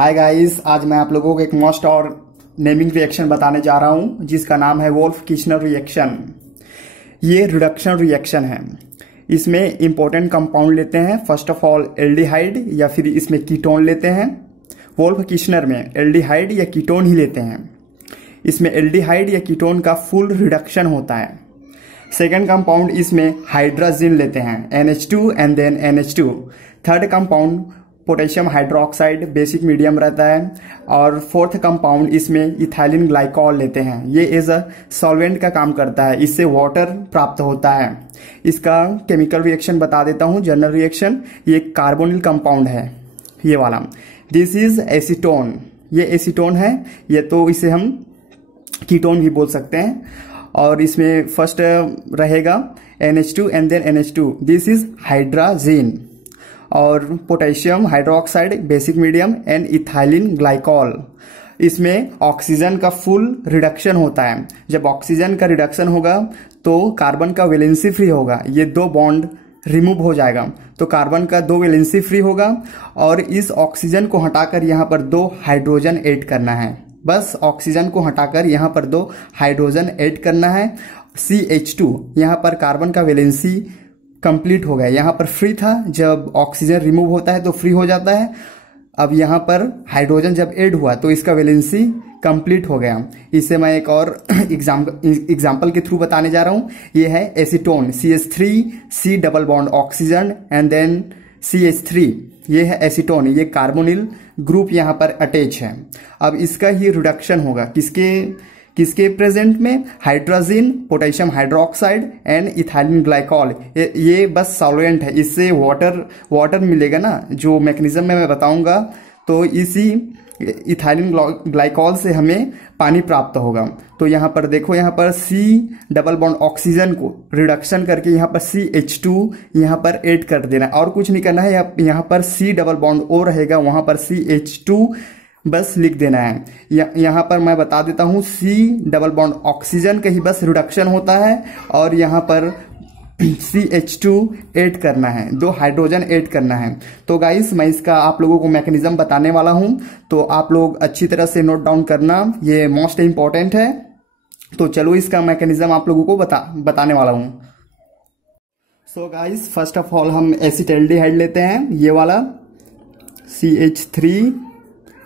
Hi guys, आज मैं आप लोगों को एक मोस्ट और नेमिंग रिएक्शन बताने जा रहा हूं जिसका नाम है वोल्फ किचनर रिएक्शन। ये रिडक्शन रिएक्शन है। इसमें इंपॉर्टेंट कंपाउंड लेते हैं, फर्स्ट ऑफ ऑल एल्डिहाइड या फिर इसमें कीटोन लेते हैं। वोल्फ किचनर में एल्डिहाइड या कीटोन ही लेते हैं। इसमें एल्डिहाइड या कीटोन का फुल रिडक्शन होता है। सेकेंड कंपाउंड इसमें हाइड्रोजन लेते हैं, NH2 and then NH2। Third compound potassium hydroxide basic medium रहता है। और फोर्थ कंपाउंड इसमें इथाइलिन ग्लाइकॉल लेते हैं। ये एज अ सॉल्वेंट का काम करता है, इससे वाटर प्राप्त होता है। इसका केमिकल रिएक्शन बता देता हूँ, जनरल रिएक्शन। ये कार्बोनिल कंपाउंड है, ये वाला। दिस इज एसीटोन, ये एसीटोन है। ये तो इसे हम कीटोन भी बोल सकते हैं। और इसमें फर्स्ट रहेगा NH2 and then NH2, this is hydrazine. और potassium hydroxide basic medium and ethylene glycol. इसमें ऑक्सीजन का फुल रिडक्शन होता है। जब ऑक्सीजन का रिडक्शन होगा तो कार्बन का वैलेंसी फ्री होगा, ये दो बॉन्ड रिमूव हो जाएगा, तो कार्बन का दो वैलेंसी फ्री होगा। और इस ऑक्सीजन को हटाकर यहाँ पर दो हाइड्रोजन ऐड करना है। बस ऑक्सीजन को हटाकर यहाँ पर दो हाइड्रोजन ऐड करना है। CH2, यहाँ पर कार्बन का वैलेंसी कंप्लीट हो गया। यहाँ पर फ्री था, जब ऑक्सीजन रिमूव होता है तो फ्री हो जाता है। अब यहाँ पर हाइड्रोजन जब ऐड हुआ तो इसका वैलेंसी कंप्लीट हो गया। इससे मैं एक और एग्जाम्पल के थ्रू बताने जा रहा हूँ। ये है acetone, CH3 C double bond oxygen and then CH3। ये है एसीटोन, ये कार्बोनिल ग्रुप यहाँ पर अटैच है। अब इसका ही रिडक्शन होगा किसके प्रेजेंट में? Hydrogen, potassium hydroxide and ethylene glycol. ये बस सॉल्वेंट है, इससे वाटर मिलेगा ना, जो मैकेनिज्म में मैं बताऊंगा। तो इसी इथाइलिन ग्लाइकॉल से हमें पानी प्राप्त होगा। तो यहाँ पर देखो, यहाँ पर C डबल बॉन्ड ऑक्सीजन को रिडक्शन करके यहाँ पर CH2 यहाँ पर ऐड कर देना है, और कुछ नहीं करना है। यहाँ पर C डबल बॉन्ड O रहेगा, वहां पर CH2 बस लिख देना है। यहाँ पर मैं बता देता हूँ, C डबल बॉन्ड ऑक्सीजन का ही बस रिडक्शन होता है, और यहाँ पर CH2 ऐड करना है, दो हाइड्रोजन ऐड करना है। तो गाइस, मैं इसका आप लोगों को मैकेनिज्म बताने वाला हूँ, तो आप लोग अच्छी तरह से नोट डाउन करना, ये मोस्ट इंपॉर्टेंट है। तो चलो इसका मैकेनिज्म आप लोगों को बताने वाला हूँ। So guys, first of all हम एसिटाल्डिहाइड लेते हैं, ये वाला CH3।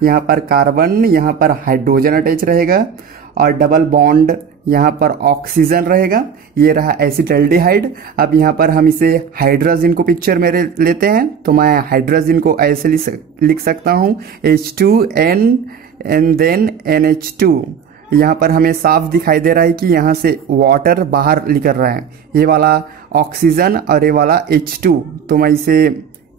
यहाँ पर कार्बन, यहाँ पर हाइड्रोजन अटैच रहेगा, और डबल बॉन्ड यहाँ पर ऑक्सीजन रहेगा। ये रहा एसिटाल्डिहाइड। अब यहाँ पर हम इसे हाइड्रोजन को पिक्चर में लेते हैं, तो मैं हाइड्रोजन को ऐसे लिख सकता हूँ, H2N एंड देन NH2। यहाँ पर हमें साफ दिखाई दे रहा है कि यहाँ से वाटर बाहर निकल रहा है। ये वाला ऑक्सीजन और ये वाला H2। तो मैं इसे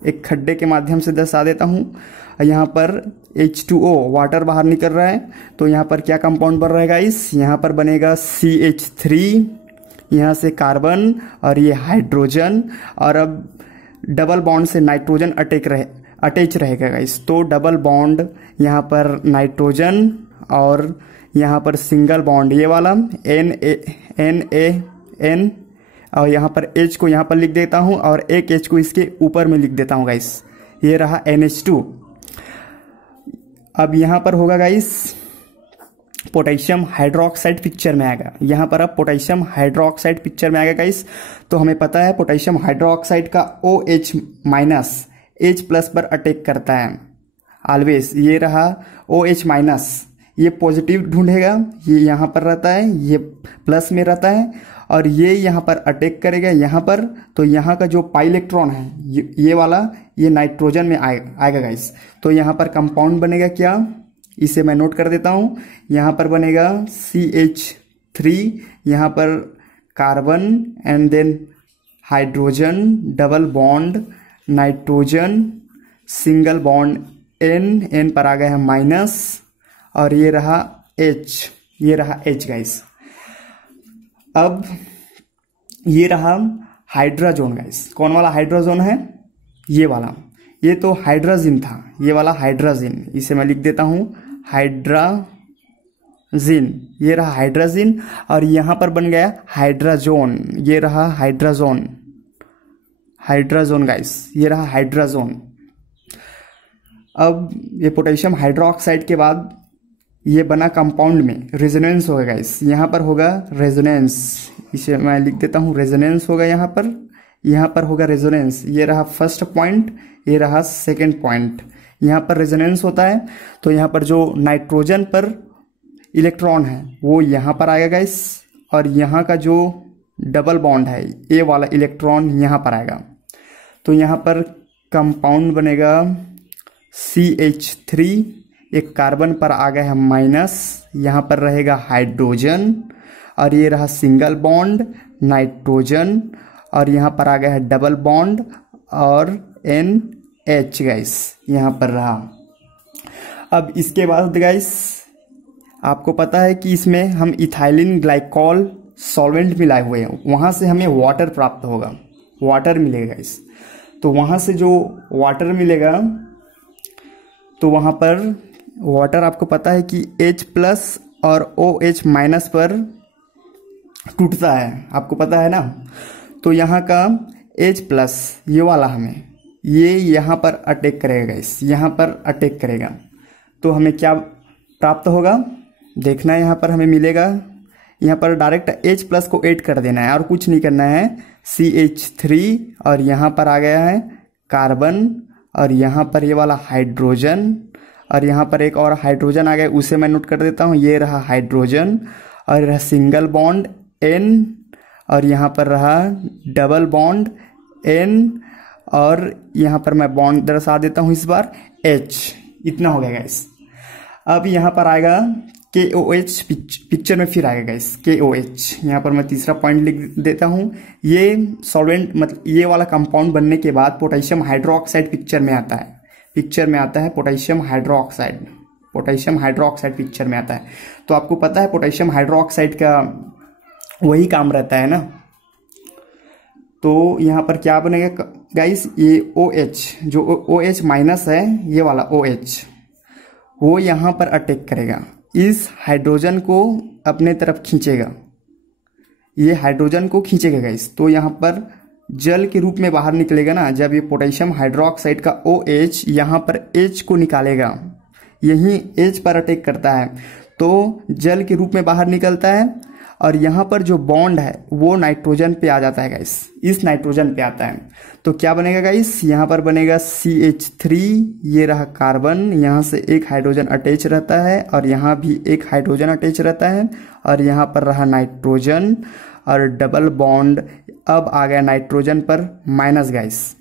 एक खड्डे के माध्यम से दर्शा देता हूँ। यहाँ पर H2O वाटर बाहर निकल रहा है, तो यहाँ पर क्या कंपाउंड बन रहेगा? यहाँ पर बनेगा CH3, यहाँ से कार्बन और ये हाइड्रोजन, और अब डबल बॉन्ड से नाइट्रोजन अटैच रहेगा गाइस। तो डबल बॉन्ड यहाँ पर नाइट्रोजन, और यहाँ पर सिंगल बॉन्ड ये वाला NaN, और यहाँ पर H को यहाँ पर लिख देता हूँ, और एक H को इसके ऊपर में लिख देता हूँ गाइस। ये रहा NH2। अब यहाँ पर होगा गाइस पोटेशियम हाइड्रोक्साइड पिक्चर में आएगा। यहाँ पर अब पोटेशियम हाइड्रोक्साइड पिक्चर में आएगा गाइस। तो हमें पता है पोटेशियम हाइड्रोक्साइड का OH माइनस H प्लस पर अटैक करता है ऑलवेज। ये रहा OH माइनस, ये पॉजिटिव ढूंढेगा, ये यहाँ पर रहता है, ये प्लस में रहता है, और ये यहाँ पर अटैक करेगा यहाँ पर। तो यहाँ का जो पाई इलेक्ट्रॉन है ये वाला, ये नाइट्रोजन में आएगा गाइस। तो यहाँ पर कंपाउंड बनेगा क्या, इसे मैं नोट कर देता हूँ। यहाँ पर बनेगा CH3, यहाँ पर carbon and then hydrogen, double bond nitrogen, single bond N पर आ गया है माइनस, और ये रहा H, ये रहा H गाइस। अब ये रहा हाइड्रोजन गाइस। कौन वाला हाइड्रोजन है? ये वाला। ये तो हाइड्रोजन था, ये वाला हाइड्रोजन, इसे मैं लिख देता हूँ हाइड्रोजन। ये रहा हाइड्रोजन, और यहाँ पर बन गया हाइड्रोजन, ये रहा हाइड्रोजन गाइस, ये रहा हाइड्रोजन। अब ये पोटेशियम हाइड्रोक्साइड के बाद ये बना कंपाउंड में रेजोनेंस होगा गाइस, यहाँ पर होगा रेजोनेंस, इसे मैं लिख देता हूँ, रेजोनेंस होगा यहाँ पर होगा रेजोनेंस। ये रहा फर्स्ट पॉइंट, ये रहा सेकंड पॉइंट, यहाँ पर रेजोनेंस होता है। तो यहाँ पर जो नाइट्रोजन पर इलेक्ट्रॉन है वो यहाँ पर आएगा गाइस, और यहाँ का जो डबल बॉन्ड है ए वाला इलेक्ट्रॉन यहाँ पर आएगा। तो यहाँ पर कंपाउंड बनेगा CH3, एक कार्बन पर आ गया है माइनस, यहाँ पर रहेगा हाइड्रोजन, और ये रहा सिंगल बॉन्ड नाइट्रोजन, और यहाँ पर आ गया है डबल बॉन्ड और NH गाइस यहाँ पर रहा। अब इसके बाद गाइस आपको पता है कि इसमें हम इथाइलिन ग्लाइकॉल सॉल्वेंट मिलाए हुए हैं, वहाँ से हमें वाटर प्राप्त होगा, वाटर मिलेगा गाइस। तो वहाँ से जो वाटर मिलेगा तो वहाँ पर वाटर आपको पता है कि H+ और OH- पर टूटता है, आपको पता है ना। तो यहाँ का H+ ये वाला हमें ये यहाँ पर अटैक करेगा गाइस, यहाँ पर अटैक करेगा। तो हमें क्या प्राप्त होगा देखना है, यहाँ पर हमें मिलेगा, यहाँ पर डायरेक्ट H+ को ऐड कर देना है और कुछ नहीं करना है। CH3 और यहाँ पर आ गया है कार्बन, और यहाँ पर ये वाला हाइड्रोजन, और यहाँ पर एक और हाइड्रोजन आ गया, उसे मैं नोट कर देता हूँ, ये रहा हाइड्रोजन, और रहा सिंगल बॉन्ड N, और यहाँ पर रहा डबल बॉन्ड N, और यहाँ पर मैं बॉन्ड दर्शा देता हूँ इस बार H। इतना हो गया गाइस। अब यहाँ पर आएगा KOH, पिक्चर में फिर आएगा गाइस KOH। यहाँ पर मैं तीसरा पॉइंट लिख देता हूँ। ये सॉल्वेंट मतलब ये वाला कंपाउंड बनने के बाद पोटेशियम हाइड्रोक्साइड पिक्चर में आता है, पोटेशियम हाइड्रोक्साइड पिक्चर में आता है। तो आपको पता है पोटेशियम हाइड्रोक्साइड का वही काम रहता है ना। तो यहाँ पर क्या बनेगा गाइस, ये OH जो OH- है, ये वाला OH वो यहाँ पर अटैक करेगा, इस हाइड्रोजन को अपने तरफ खींचेगा, ये हाइड्रोजन को खींचेगा गाइस। तो यहाँ पर जल के रूप में बाहर निकलेगा ना, जब ये पोटेशियम हाइड्रोक्साइड का OH यहाँ पर H को निकालेगा, यही H पर अटैक करता है, तो जल के रूप में बाहर निकलता है, और यहाँ पर जो बॉन्ड है वो नाइट्रोजन पे आ जाता है गाइस, इस नाइट्रोजन पे आता है। तो क्या बनेगा गाइस, यहाँ पर बनेगा CH3, ये रहा कार्बन, यहाँ से एक हाइड्रोजन अटैच रहता है, और यहाँ भी एक हाइड्रोजन अटैच रहता है, और यहाँ पर रहा नाइट्रोजन और डबल बॉन्ड। अब आ गया नाइट्रोजन पर माइनस गाइस।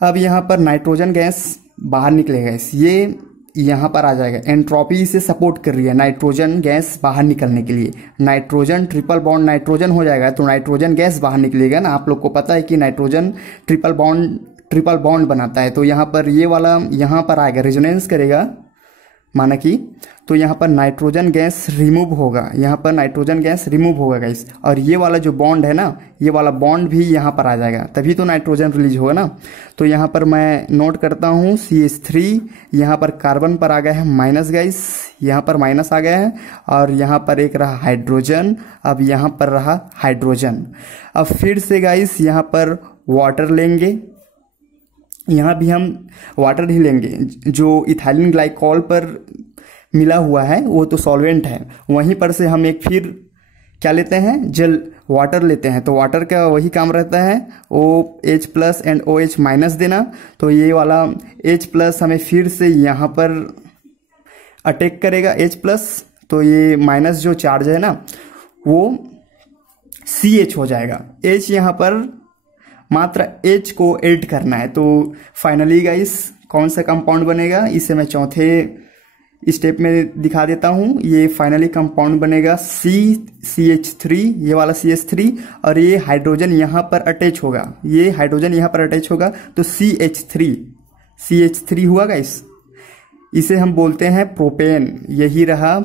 अब यहाँ पर नाइट्रोजन गैस बाहर निकलेगा गाइस, ये यहाँ पर आ जाएगा, एंट्रोपी से सपोर्ट कर रही है नाइट्रोजन गैस बाहर निकलने के लिए। नाइट्रोजन ट्रिपल बॉन्ड नाइट्रोजन हो जाएगा तो नाइट्रोजन गैस बाहर निकलेगा ना। आप लोग को पता है कि नाइट्रोजन ट्रिपल बॉन्ड बनाता है। तो यहाँ पर ये वाला यहाँ पर आएगा, रेजोनेंस करेगा माना कि, तो यहाँ पर नाइट्रोजन गैस रिमूव होगा, यहाँ पर नाइट्रोजन गैस रिमूव होगा गाइस, और ये वाला जो बॉन्ड है ना, ये वाला बॉन्ड भी यहाँ पर आ जाएगा, तभी तो नाइट्रोजन रिलीज होगा ना। तो यहाँ पर मैं नोट करता हूँ CH3, यहाँ पर कार्बन पर आ गया है माइनस गाइस, यहाँ पर माइनस आ गया है, और यहाँ पर एक रहा हाइड्रोजन, अब यहाँ पर रहा हाइड्रोजन। अब फिर से गाइस यहाँ पर वाटर लेंगे, यहाँ भी हम वाटर ही लेंगे, जो इथाइलिन ग्लाइकॉल पर मिला हुआ है वो तो सॉल्वेंट है, वहीं पर से हम एक फिर क्या लेते हैं, जल वाटर लेते हैं। तो वाटर का वही काम रहता है, OH+ एंड OH- देना। तो ये वाला H+ हमें फिर से यहाँ पर अटैक करेगा H+, तो ये माइनस जो चार्ज है ना वो CH हो जाएगा। H यहाँ पर मात्र H को ऐड करना है। तो फाइनली गाइस कौन सा कंपाउंड बनेगा, इसे मैं चौथे स्टेप में दिखा देता हूँ। ये फाइनली कंपाउंड बनेगा CH3, ये वाला CH3, और ये हाइड्रोजन यहाँ पर अटैच होगा, ये हाइड्रोजन यहाँ पर अटैच होगा तो CH3 हुआ गाइस। इसे हम बोलते हैं प्रोपेन, यही रहा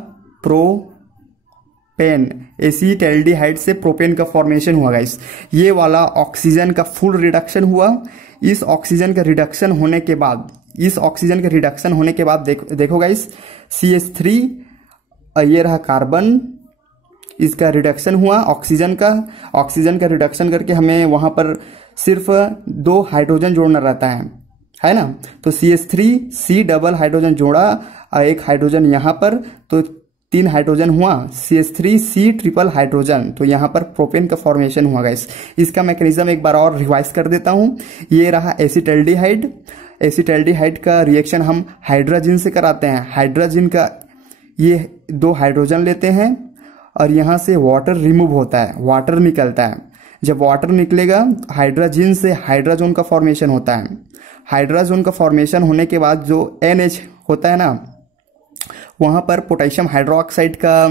प्रोपेन, एसीटैल्डिहाइड से प्रोपेन का फॉर्मेशन हुआ गाइस। ये वाला ऑक्सीजन का फुल रिडक्शन हुआ। इस ऑक्सीजन का रिडक्शन होने के बाद देखो गाइस, CH3 ये रहा कार्बन, इसका रिडक्शन हुआ ऑक्सीजन का रिडक्शन करके हमें वहां पर सिर्फ 2 हाइड्रोजन जोड़ना रहता है। है ना। तो CH3 डबल हाइड्रोजन जोड़ा और एक हाइड्रोजन यहाँ पर, तो 3 हाइड्रोजन हुआ, CH3 ट्रिपल हाइड्रोजन, तो यहाँ पर प्रोपेन का फॉर्मेशन हुआ गाइस। इसका मैकेनिज्म एक बार और रिवाइज कर देता हूँ। ये रहा एसिटल्डिहाइड। एसिटल्डिहाइड का रिएक्शन हम हाइड्रोजन से कराते हैं। हाइड्रोजन का ये 2 हाइड्रोजन लेते हैं और यहाँ से वाटर रिमूव होता है, वाटर निकलता है। जब वाटर निकलेगा हाइड्रोजन से हाइड्रोजन का फॉर्मेशन होता है। हाइड्रोजन का फॉर्मेशन होने के बाद जो NH होता है ना, वहाँ पर पोटेशियम हाइड्रोक्साइड का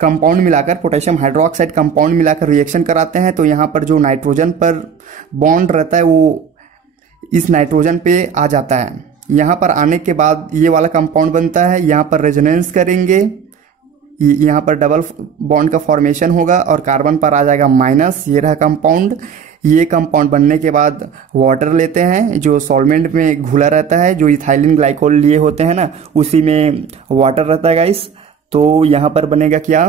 कंपाउंड मिलाकर, पोटेशियम हाइड्रोक्साइड कंपाउंड मिलाकर रिएक्शन कराते हैं। तो यहाँ पर जो नाइट्रोजन पर बॉन्ड रहता है वो इस नाइट्रोजन पे आ जाता है। यहाँ पर आने के बाद ये वाला कंपाउंड बनता है। यहाँ पर रेजोनेंस करेंगे, यहाँ पर डबल बॉन्ड का फॉर्मेशन होगा और कार्बन पर आ जाएगा माइनस। ये रहा कंपाउंड। ये कंपाउंड बनने के बाद वाटर लेते हैं जो सॉल्वेंट में घुला रहता है, जो इथाइलिन ग्लाइकोल लिए होते हैं ना, उसी में वाटर रहता है गाइस। तो यहाँ पर बनेगा क्या,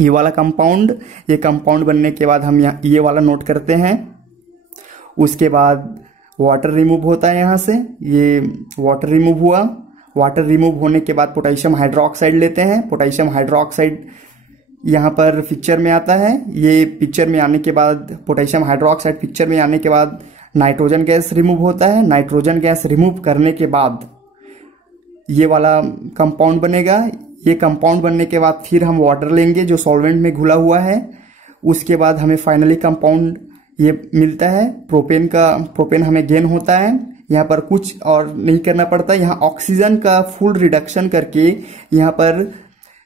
ये वाला कंपाउंड। ये कंपाउंड बनने के बाद हम यहाँ ये वाला नोट करते हैं। उसके बाद वाटर रिमूव होता है यहाँ से, ये वाटर रिमूव हुआ। वाटर रिमूव होने के बाद पोटेशियम हाइड्रोक्साइड लेते हैं। पोटेशियम हाइड्रोक्साइड यहाँ पर पिक्चर में आता है। ये पिक्चर में आने के बाद, पोटेशियम हाइड्रोक्साइड पिक्चर में आने के बाद नाइट्रोजन गैस रिमूव होता है। नाइट्रोजन गैस रिमूव करने के बाद ये वाला कंपाउंड बनेगा। ये कंपाउंड बनने के बाद फिर हम वाटर लेंगे जो सॉल्वेंट में घुला हुआ है। उसके बाद हमें फाइनली कंपाउंड ये मिलता है प्रोपेन का। प्रोपेन हमें गेन होता है। यहाँ पर कुछ और नहीं करना पड़ता। यहाँ ऑक्सीजन का फुल रिडक्शन करके यहाँ पर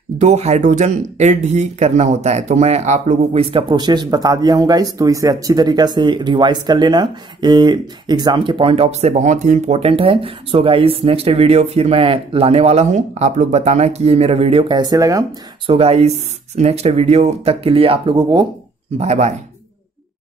2 हाइड्रोजन ऐड ही करना होता है। तो मैं आप लोगों को इसका प्रोसेस बता दिया हूँ गाइस, तो इसे अच्छी तरीका से रिवाइज कर लेना। ये एग्जाम के पॉइंट ऑफ से बहुत ही इंपॉर्टेंट है। सो गाइस नेक्स्ट वीडियो फिर मैं लाने वाला हूँ। आप लोग बताना कि ये मेरा वीडियो कैसे लगा। सो गाइस नेक्स्ट वीडियो तक के लिए आप लोगों को बाय बाय।